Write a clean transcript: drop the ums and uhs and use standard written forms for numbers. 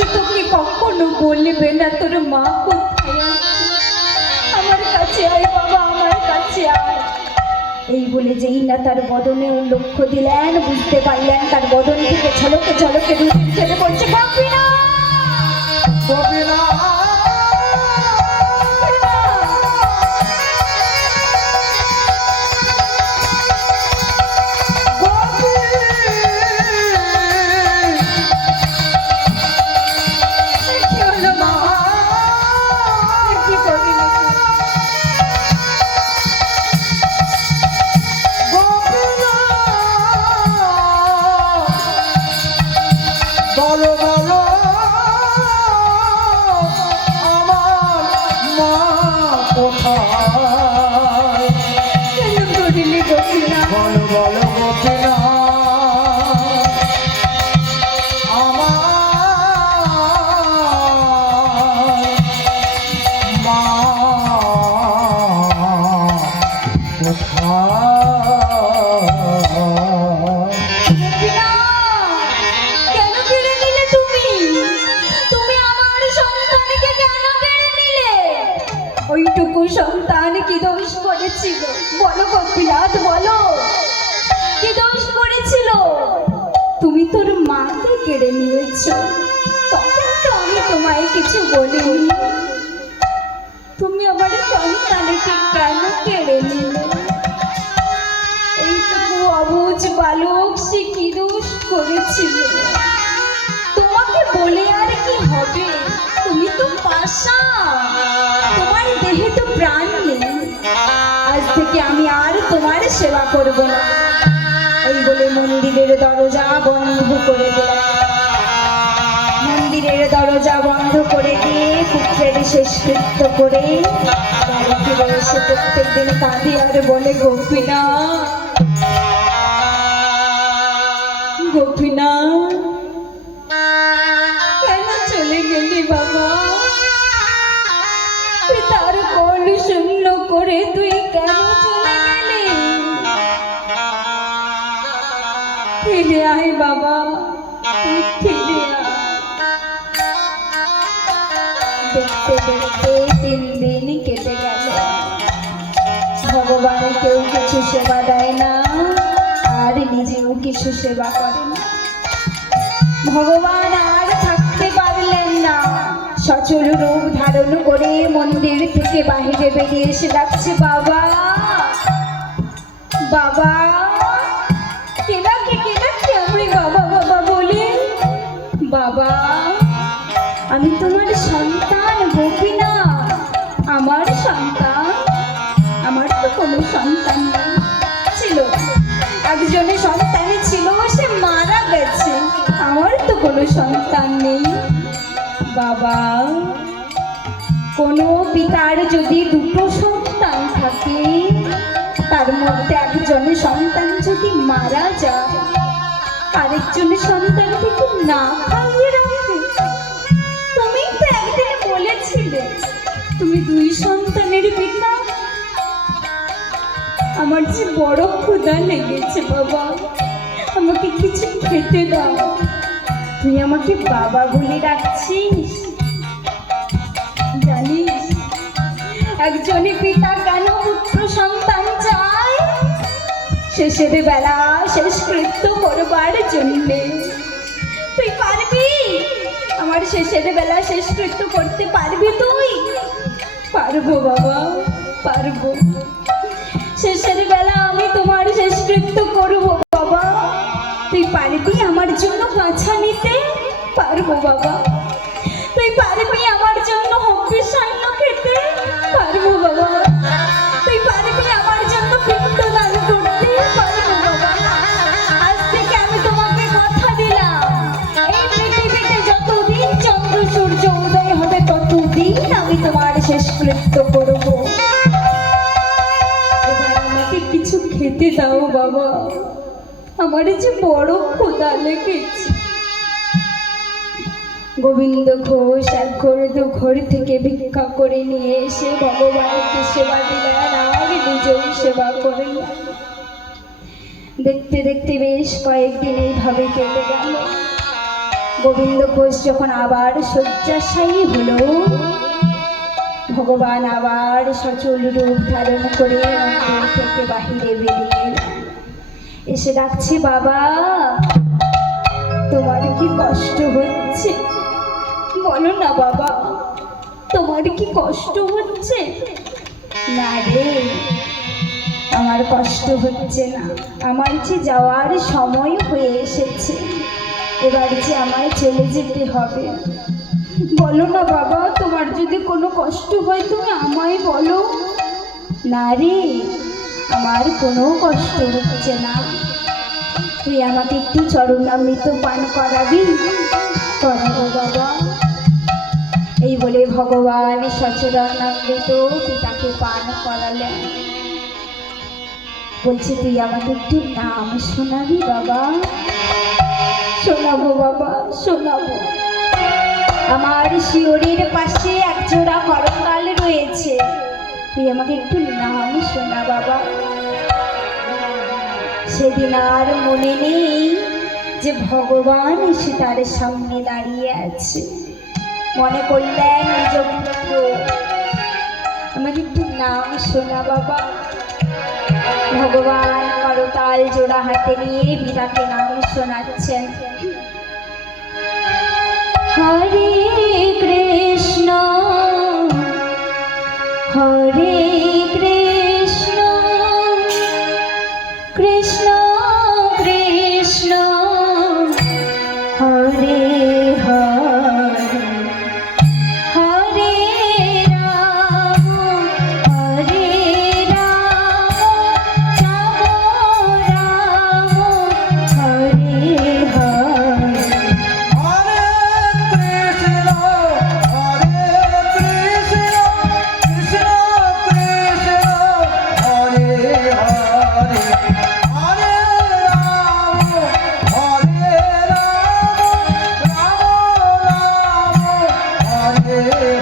যে তোকে কখনো বলবে না তোর মা কোথায় আছে। আমার কাছে আয় বাবা, আমার কাছে আয়। এই বলে যেই না তার বদনে লক্ষ্য দিলেন, বুঝতে পারলেন তার বদন থেকে ঝলকে ঝলকে দুদিন ছেড়ে পড়ছে গোপীনাথ। ওইটুকু সন্তান কি দোষ করেছিল বলো গোপীনাথ, বলো কি দোষ করেছিল? তুমি তোর মাকে কেড়ে নিয়েছ, তখন তো আমি তোমায় কিছু বলিনি। তুমি আমার সন্তানকে কেন কেড়ে নিলে? এইটুকু অবুঝ বালক সে কি দোষ করেছিল? তোমাকে বলে আর কি হবে? তুমি তো পাশা, তোমার দেহে তো প্রাণ নেই। আজ থেকে আমি আর তোমার সেবা করব না। এই বলে মন্দিরের দরজা বন্ধ করে দিলেন। মন্দিরের দরজা বন্ধ করে দিয়ে পুত্রের শেষকৃত্য করে বাড়ি ফিরে এসে প্রত্যেকদিন কাঁদি আর বলে গোপীনাথ, গোপীনাথ কেন চলে গেলি বাবা? পিতার কোল শূন্য করে তুই কেন চলে গেলি? ফিরে আয় বাবা, তুই ফিরে আয়। দেখতে দেখতে 3 দিন কেটে গেল। ভগবান কেউ কিছু সেবা দেয় না আর নিজেও কিছু সেবা করে না। ভগবান আর থাকতে পারলেন না, সচল রূপ ধারণ করে মন্দির থেকে বাহিরে বেরিয়ে এসে ডাকছে বাবা, বাবা। কেনাকে আমি বাবা বাবা বলি। বাবা, আমি তোমার সন্তান গোপীনাথ, আমার সন্তান। আমার তো কোনো সন্তান নেই। ছিল একজনের সন্তান ছিল, সে মারা গেছে। আমার তো কোনো সন্তান নেই। বাবা, কোনো পিতার যদি 2টো সন্তান থাকে, তার মধ্যে একজনের সন্তান যদি মারা যায়, আরেকজনের সন্তান থেকে না খাইয়ে রাখবে। তুমি তো একদিন বলেছিলে তুমি 2 সন্তানের পিতা। আমার যে বড় ক্ষুধা লেগেছে বাবা, আমাকে কিছু খেতে দাও। তুই আমাকে বাবা বলে ডাকছিস। জানিস একজনই পিতা কেন পুত্র সন্তান চায়? শেষের বেলা শেষকৃত্য করবার জন্যে। তুই পারবি? আমার শেষের বেলা শেষকৃত্য করতে পারবি তুই? পারবো বাবা, পারবো। শেষের বেলা আমি তোমার শেষকৃত্য করবো বাবা। তুই পারবি আমার জন্য বাছা নিতে? পারবো বাবা। তুই পারবি আমার জন্য হব্বি সান্ন খেতে? পারবো বাবা। তুই পারবি আমার জন্য পিণ্ডদান করতে? পারবো বাবা। আজ থেকে আমি তোমাকে কথা দিলাম, এই পৃথিবীতে যতদিন চন্দ্র সূর্য উদয় হবে ততদিন আমি তোমার শেষকৃত্য করবো। এবার আমাকে কিছু খেতে দাও বাবা, আমার যে বড় ক্ষুধা লেগেছে। গোবিন্দ ঘোষ এক ঘর থেকে ভিক্ষা করে নিয়ে এসে ভগবানকে সেবা দিলেন আর নিজেও সেবা করলেন। দেখতে দেখতে বেশ কয়েকদিন এইভাবে কেটে গেল। গোবিন্দ ঘোষ যখন আবার শয্যাশায়ী হলো, ভগবান আবার সচল রূপ ধারণ করে মন্দির থেকে বাহিরে বেরিয়ে এলেন। এসে ডাকছে, বাবা তোমার কি কষ্ট হচ্ছে? বলো না বাবা, তোমার কি কষ্ট হচ্ছে? না রে, আমার কষ্ট হচ্ছে না। আমার যে যাওয়ার সময় হয়ে এসেছে, এবার যে আমায় চলে যেতে হবে। বলো না বাবা, তোমার যদি কোনো কষ্ট হয় তুমি আমায় বলো। না রে, আমার কোনো কষ্ট হচ্ছে না। তুই আমাকে একটু চরণামৃত পান করাবি? করাবো বাবা। এই বলে ভগবান সচরণামৃত পিতাকে পান করালেন। বলছে, তুই আমাকে একটু নাম শোনাবি বাবা? শোনাবো বাবা, শোনাবো। আমার শিওরের পাশে একজোড়া করতাল রয়েছে, তুই আমাকে একটু নাম শোনা বাবা। সেদিন আর মনে নেই যে ভগবান এসে তার সামনে দাঁড়িয়ে আছে। মনে করলেন নিজ পুত্র, আমাকে একটু নাম শোনা বাবা। ভগবান করতাল জোড়া হাতে নিয়ে পিতাকে নাম শোনাচ্ছেন। হরে কৃষ্ণ হরে কৃষ্ণ কৃষ্ণ কৃষ্ণ হরে হরে হরে রাম হরে রাম রাম রাম হরে হরে। Hare